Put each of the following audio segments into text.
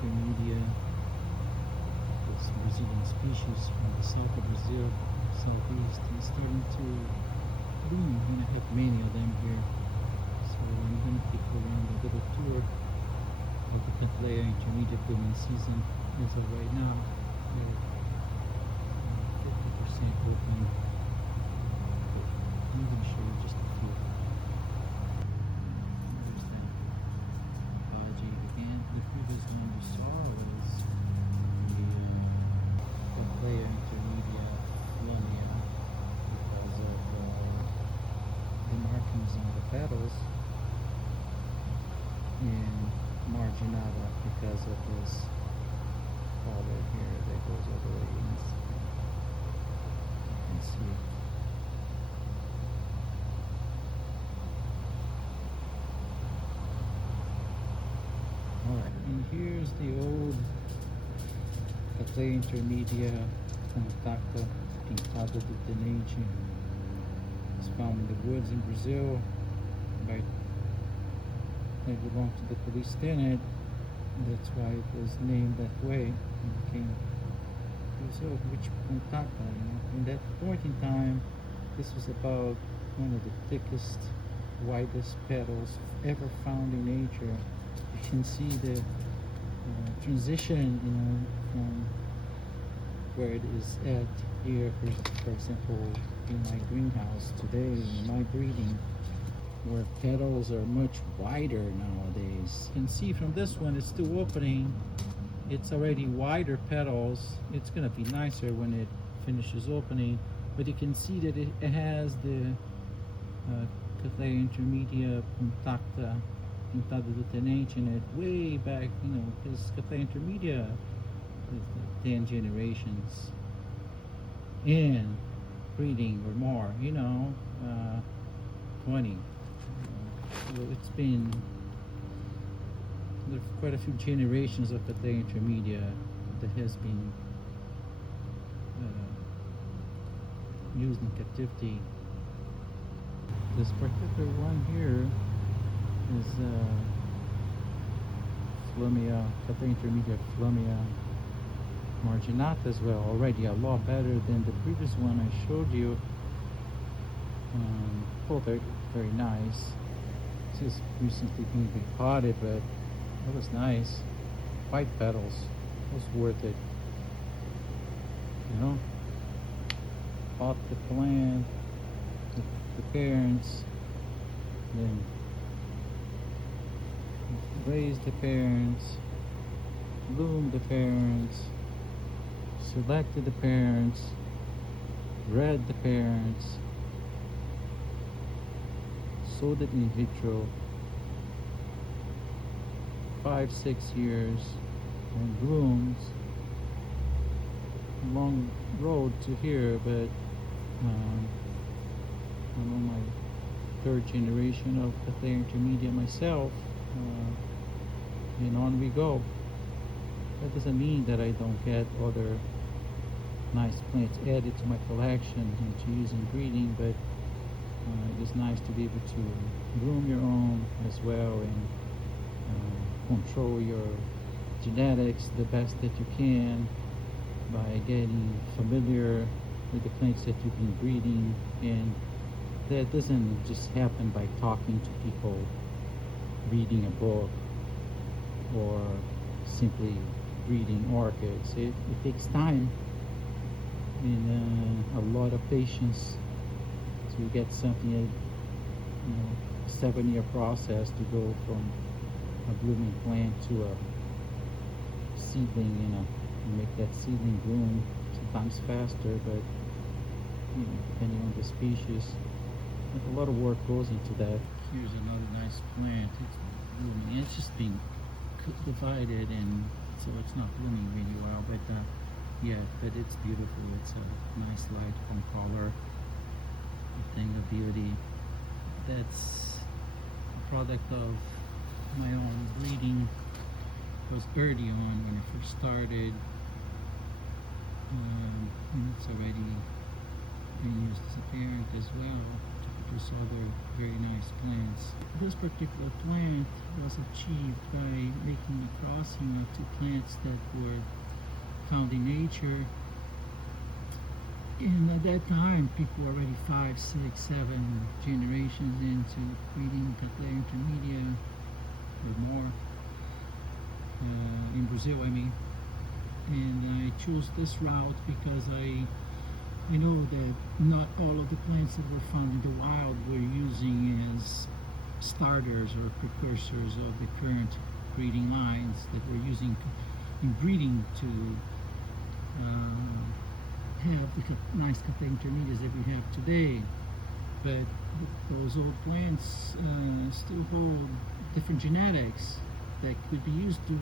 intermedia. This Brazilian species from the south of Brazil, southeast, is starting to bloom, and I have many of them here. So I'm going to take you around a little tour of the Cattleya intermediate blooming season. As of right now, they're 50% open. I'm going to show you just a few. There's that Baji again. The previous one we saw was the Cattleya intermedia Cattleya, because of the markings on the petals, and marginata because of this color here that goes all the way inside. You can see. Alright, and here's the old Cattleya intermedia compacta pintada do tenente. It's found in the woods in Brazil. They belonged to the police tenant. That's why it was named that way. It became so rich compacta. In that point in time, this was about one of the thickest, widest petals ever found in nature. You can see the transition, from where it is at here. For example, in my greenhouse today, in my breeding, where petals are much wider nowadays. You can see from this one, it's still opening. It's already wider petals. It's gonna be nicer when it finishes opening, but you can see that it has the Cattleya intermedia compacta pintada do tenente in it way back, because Cattleya intermedia is 10 generations in breeding or more, 20. So it's been, there's quite a few generations of Cattleya intermedia that has been used in captivity. This particular one here is Cattleya intermedia Cattleya marginata as well. Already a lot better than the previous one I showed you. Both are very nice. This is recently being repotted, but that was nice. White petals, it was worth it. Bought the plant, the parents, then raised the parents, bloomed the parents, selected the parents, bred the parents, sold it in vitro, 5-6 years, and blooms. Long road to here, but I'm on my 3rd generation of Cattleya intermedia myself, and on we go. That doesn't mean that I don't get other nice plants added to my collection and to use in breeding, but it is nice to be able to groom your own as well, and control your genetics the best that you can by getting familiar with the plants that you've been breeding. And that doesn't just happen by talking to people, reading a book, or simply breeding orchids. It takes time and a lot of patience to get something, a 7-year process to go from a blooming plant to a seedling, and make that seedling bloom, sometimes faster, but depending on the species. But a lot of work goes into that. Here's another nice plant. It's blooming. It's just being divided, and so it's not blooming really well, but but it's beautiful. It's a nice light from color, a thing of beauty. That's a product of my own breeding. It was early on when I first started. It's already being used as a parent as well to just other very nice plants. This particular plant was achieved by making a crossing of two plants that were found in nature. And at that time, people were already 5, 6, 7 generations into breeding Cattleya intermedia or more in Brazil, I mean. And I chose this route because I know that not all of the plants that were found in the wild were using as starters or precursors of the current breeding lines that we're using in breeding to have the nice Cattleya intermedias that we have today. But those old plants still hold different genetics that could be used to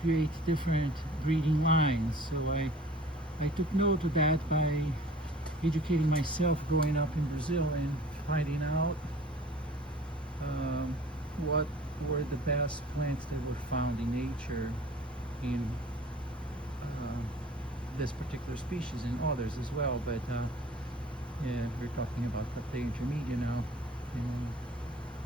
create different breeding lines. So I took note of that by educating myself growing up in Brazil and finding out what were the best plants that were found in nature in this particular species and others as well. But yeah, we're talking about Cattleya intermedia now,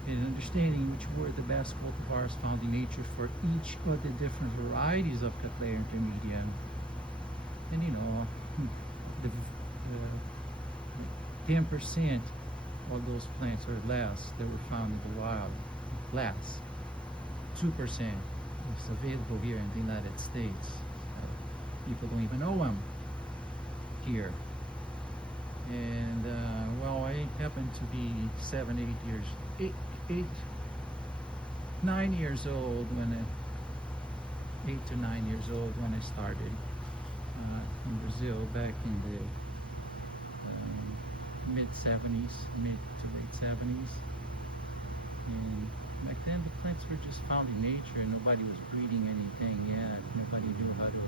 and understanding which were the best cultivars found in nature for each of the different varieties of Cattleya intermedia. And you know, the 10% of those plants or less that were found in the wild, less 2% is available here in the United States. People don't even know them here. And well, I happened to be 9 years old when 8 to 9 years old when I started in Brazil back in the mid to late 70s. And back then the plants were just found in nature and nobody was breeding anything yet. Nobody knew how to,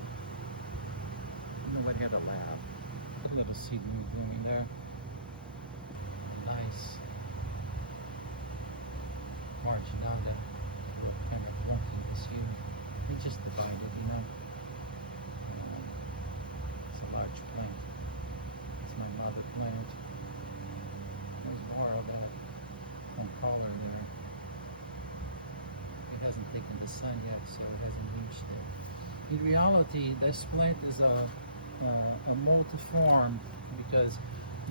nobody had a lab. A little seedling blooming there. Nice margin down that we're kind of wanting this year. We just divided, you know. It's a large plant. It's my mother plant. There's more of a color in there. It hasn't taken the sun yet, so it hasn't reached it. In reality, this plant is a multiform, because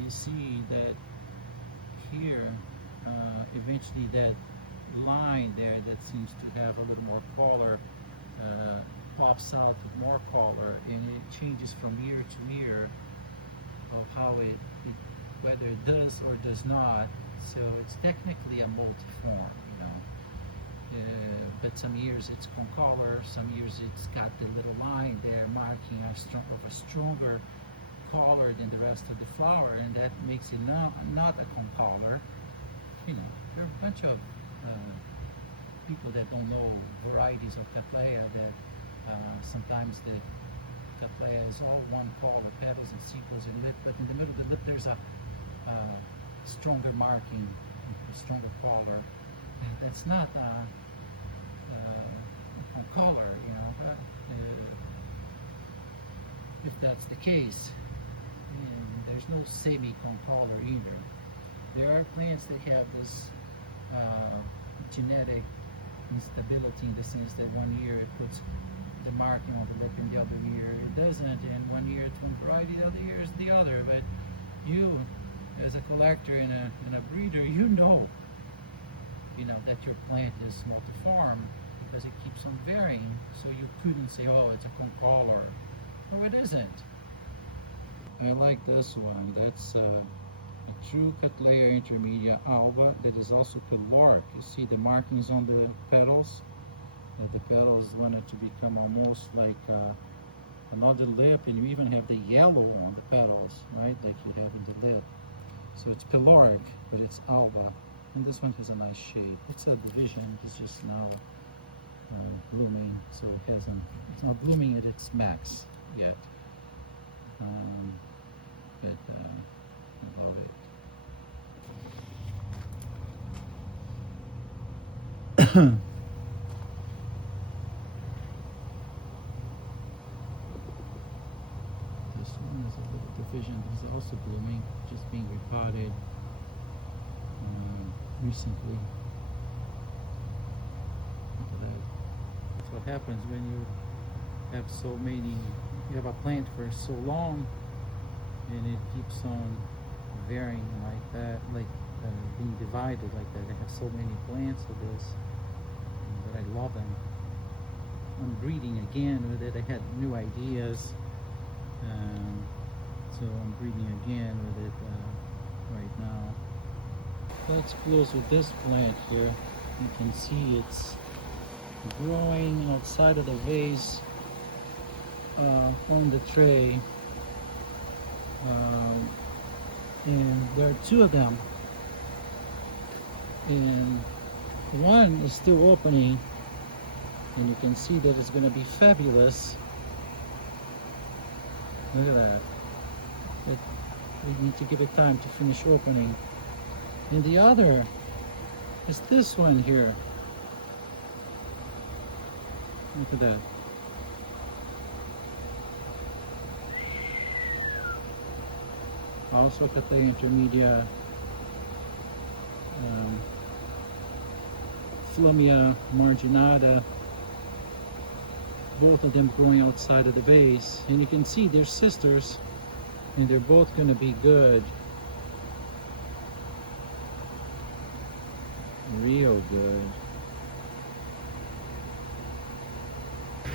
you see that here eventually that line there that seems to have a little more color pops out with more color, and it changes from year to year of how it whether it does or does not. So it's technically a multiform, you know. But some years it's concolor, some years it's got the little line there marking a stronger color than the rest of the flower, and that makes it not a concolor. You know, there are a bunch of people that don't know varieties of Cattleya that sometimes the Cattleya is all one color, petals and sepals and lip, but in the middle of the lip there's a stronger marking, a stronger color. That's not color, you know. But if that's the case, there's no semi-concolor either. There are plants that have this genetic instability in the sense that one year it puts the marking on the lip and the other year it doesn't, and one year it's one variety, the other year it's the other. But you, as a collector and a breeder, you know that your plant is multiform because it keeps on varying. So you couldn't say, oh, it's a concolor. No, it isn't. I like this one. That's a true Cattleya intermedia alba that is also caloric. You see the markings on the petals. The petals wanted to become almost like another lip, and you even have the yellow on the petals, right, like you have in the lip. So it's pyloric, but it's alba. And this one has a nice shape. It's a division. It's just now blooming, so it's not blooming at its max yet. But I love it. This one is a little division. It's also blooming, just being repotted. recently. Look at that. That's what happens when you have so many, you have a plant for so long and it keeps on varying like that, like being divided like that. I have so many plants of this, but I love them. I'm breeding again with it. I had new ideas, so I'm breeding again with it right now. Let's close with this plant here. You can see it's growing outside of the vase on the tray, and there are two of them, and one is still opening, and you can see that it's going to be fabulous. Look at that. We need to give it time to finish opening. And the other is this one here. Look at that. Also Cattleya intermedia, Cattleya marginata, both of them growing outside of the vase, and you can see they're sisters and they're both going to be good, real good.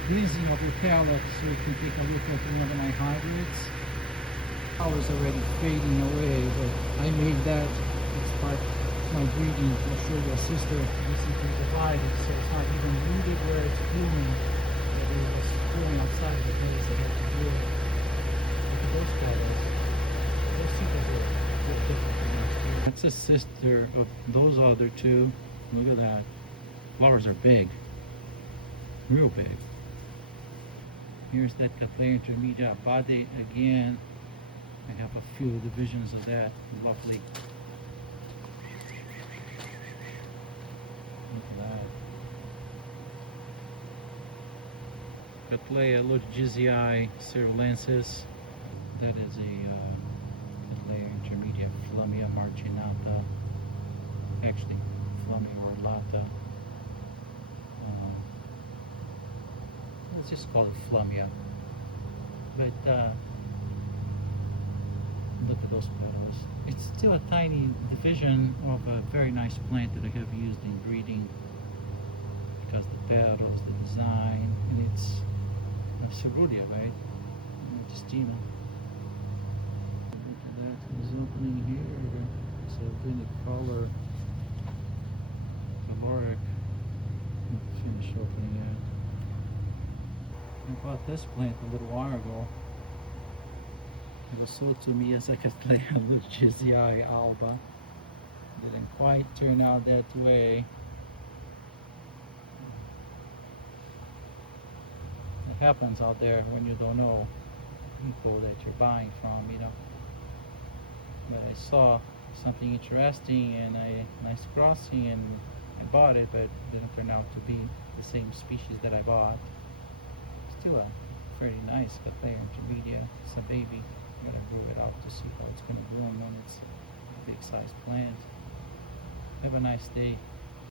Using a palette so you can take a look at one of my hybrids. Colors already fading away, but I made that. It's part of my breeding. I'll show you a sister recently divided, so it's not even rooted where it's blooming. But it was growing outside the vase. I had to do it. Look at those petals. Those sepals are a bit different from last year. That's a sister of those other two. Look at that. Flowers are big. Real big. Here's that Cattleya intermedia body again. I have a few divisions of that. Lovely. Look at that. Cattleya logizii cerulensis. That is a Cattleya intermedia Cattleya marginata. Actually, Cattleya orlata. Let's just call it Cattleya. But look at those petals. It's still a tiny division of a very nice plant that I have used in breeding, because the petals, the design, and it's Cerulia, right? Intestina. Look at that. It's opening here. It's a vintage color. Caloric. Finish opening it. I bought this plant a little while ago. It was sold to me as a Cattleya logizii alba. Didn't quite turn out that way. It happens out there when you don't know people that you're buying from, you know. But I saw something interesting and a nice crossing, and I bought it, but it didn't turn out to be the same species that I bought. Still a pretty nice Cattleya intermedia. It's a baby. I'm gonna grow it out to see how it's gonna bloom when it's a big size plant. Have a nice day.